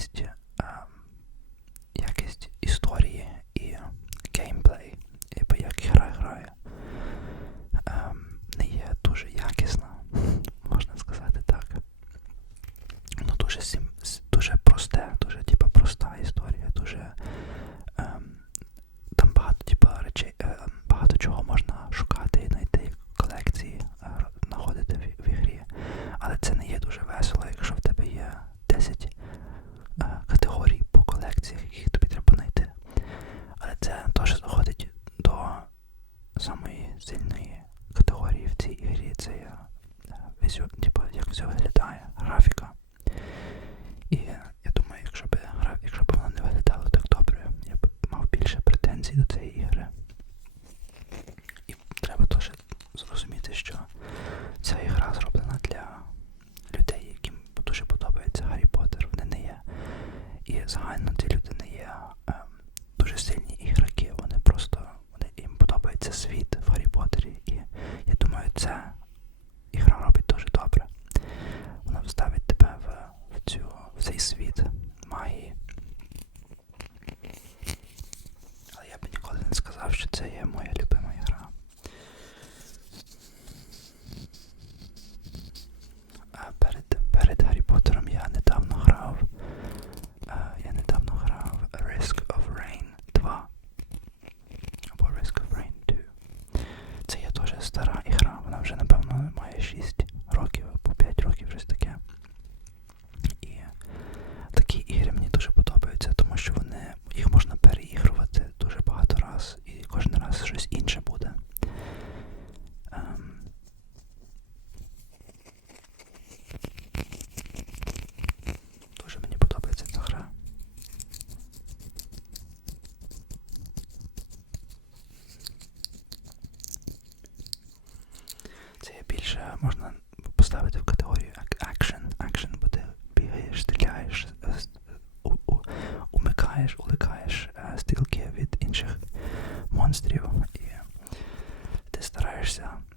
Christian. yourself.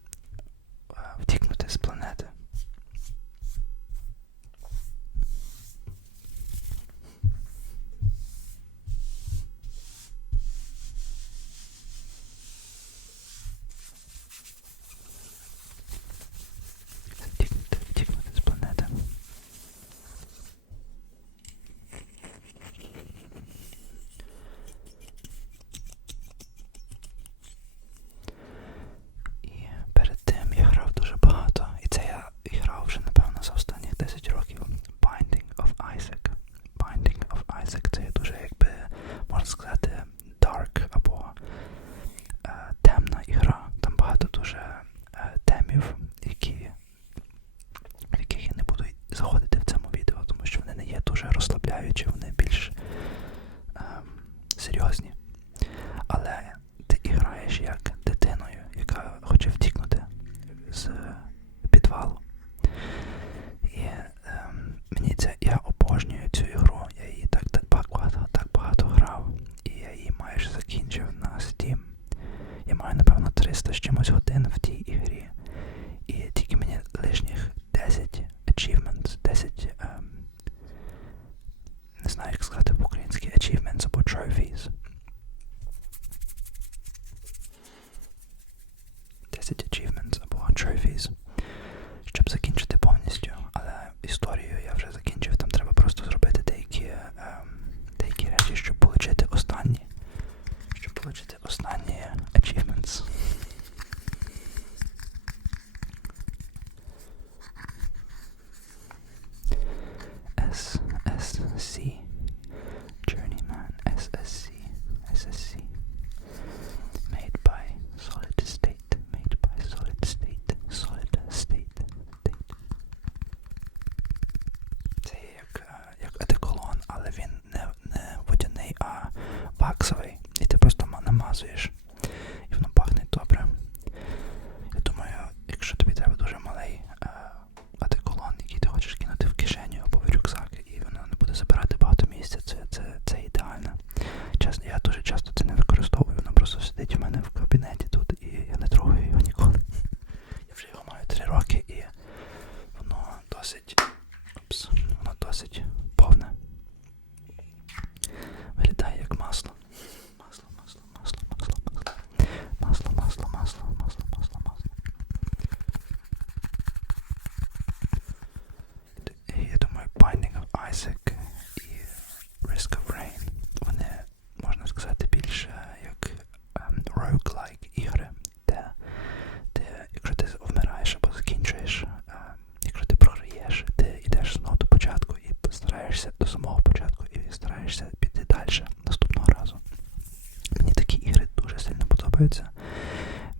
Trophies, щоб закінчити повністю. Але історію я вже закінчив, там треба просто зробити деякі, ем, деякі речі, щоб отримати останні. Щоб отримати останні досить. Опс, воно досить повне. Виглядає як масло. рухаються.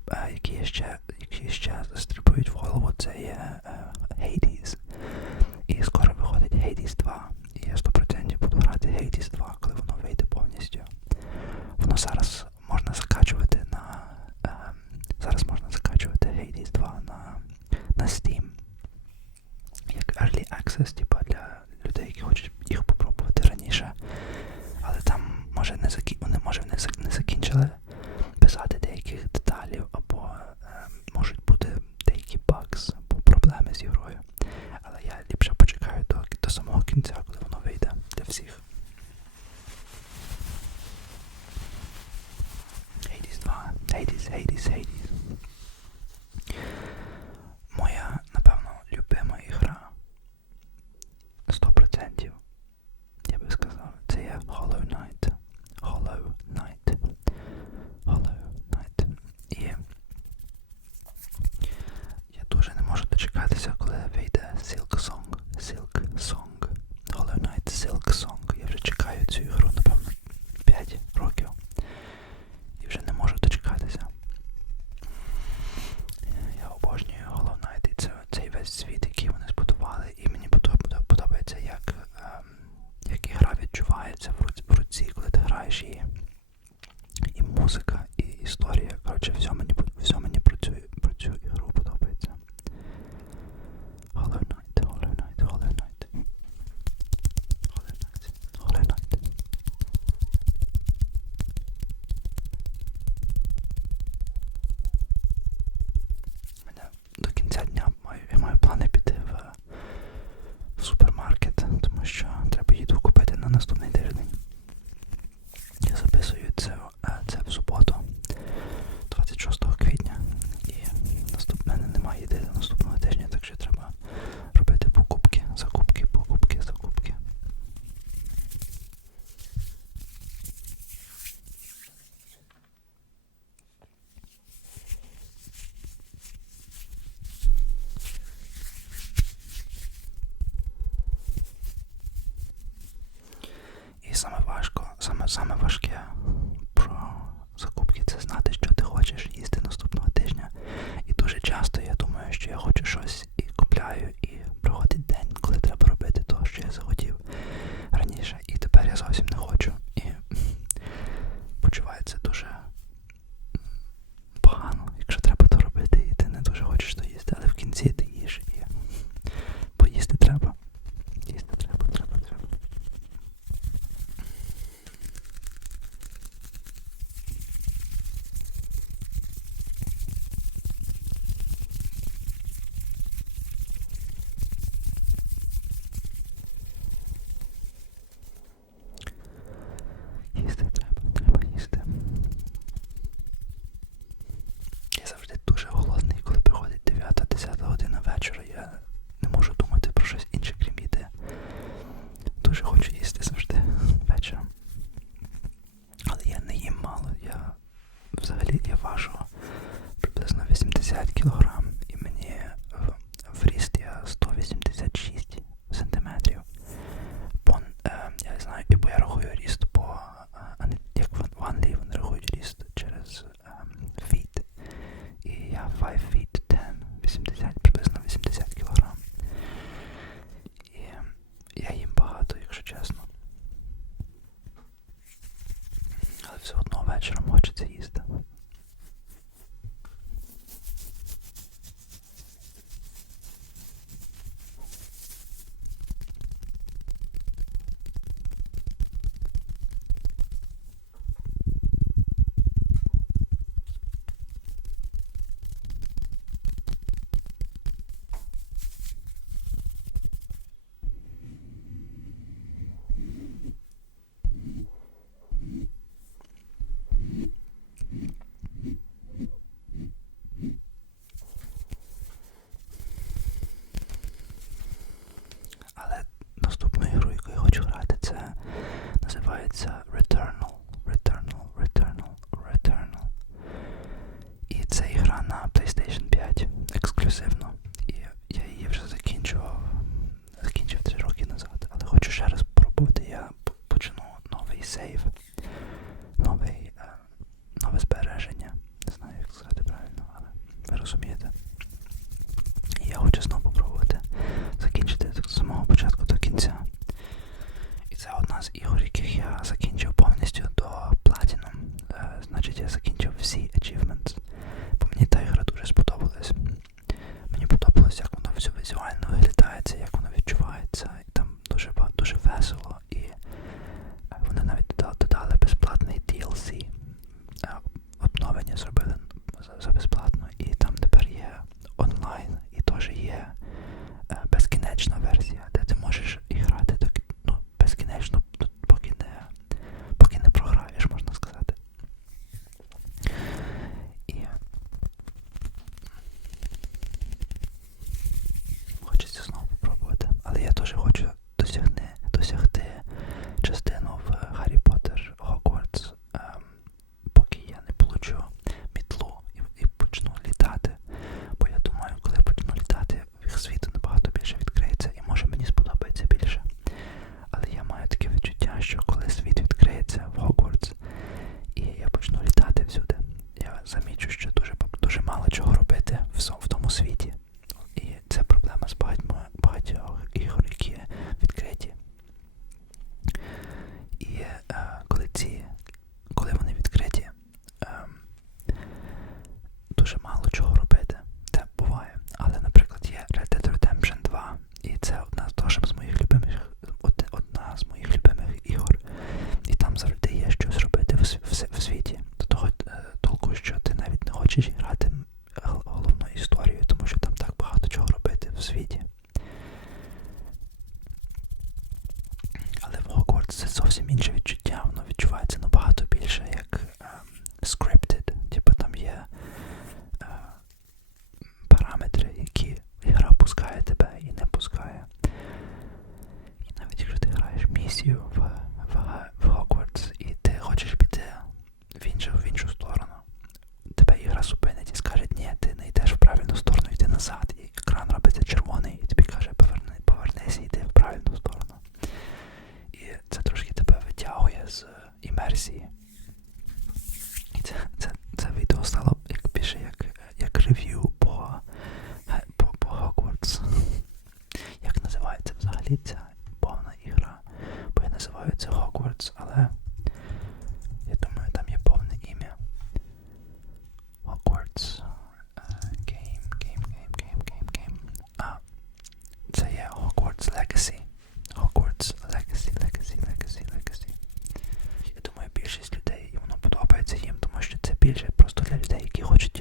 А які ще які ще стрибують в голову, це є е, Hades. І скоро виходить Hades 2. І я 100% буду грати Hades 2, коли воно вийде повністю. Воно зараз можна закачувати на. Е, зараз можна закачувати Hades 2 на на Steam. Як Early Access, типа для людей, які хочуть їх попробувати раніше. Але там може не закі... вони може не закінчили. відчувається в руці, коли ти граєш її. І музика, і історія. Коротше, все мені все мені працює саме саме важке. вечором хочеться їсти. розумієте? Я хочу знову попробувати закінчити з самого початку до кінця. І це одна з ігор,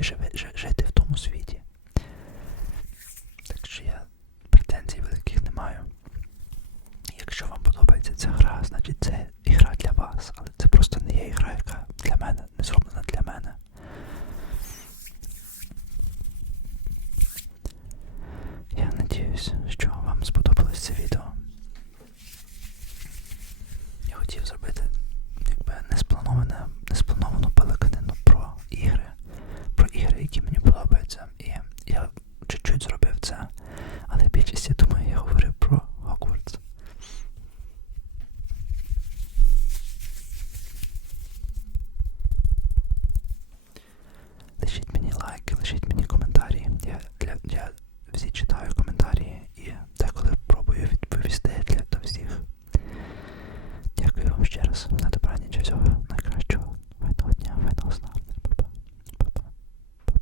Bishop. які мені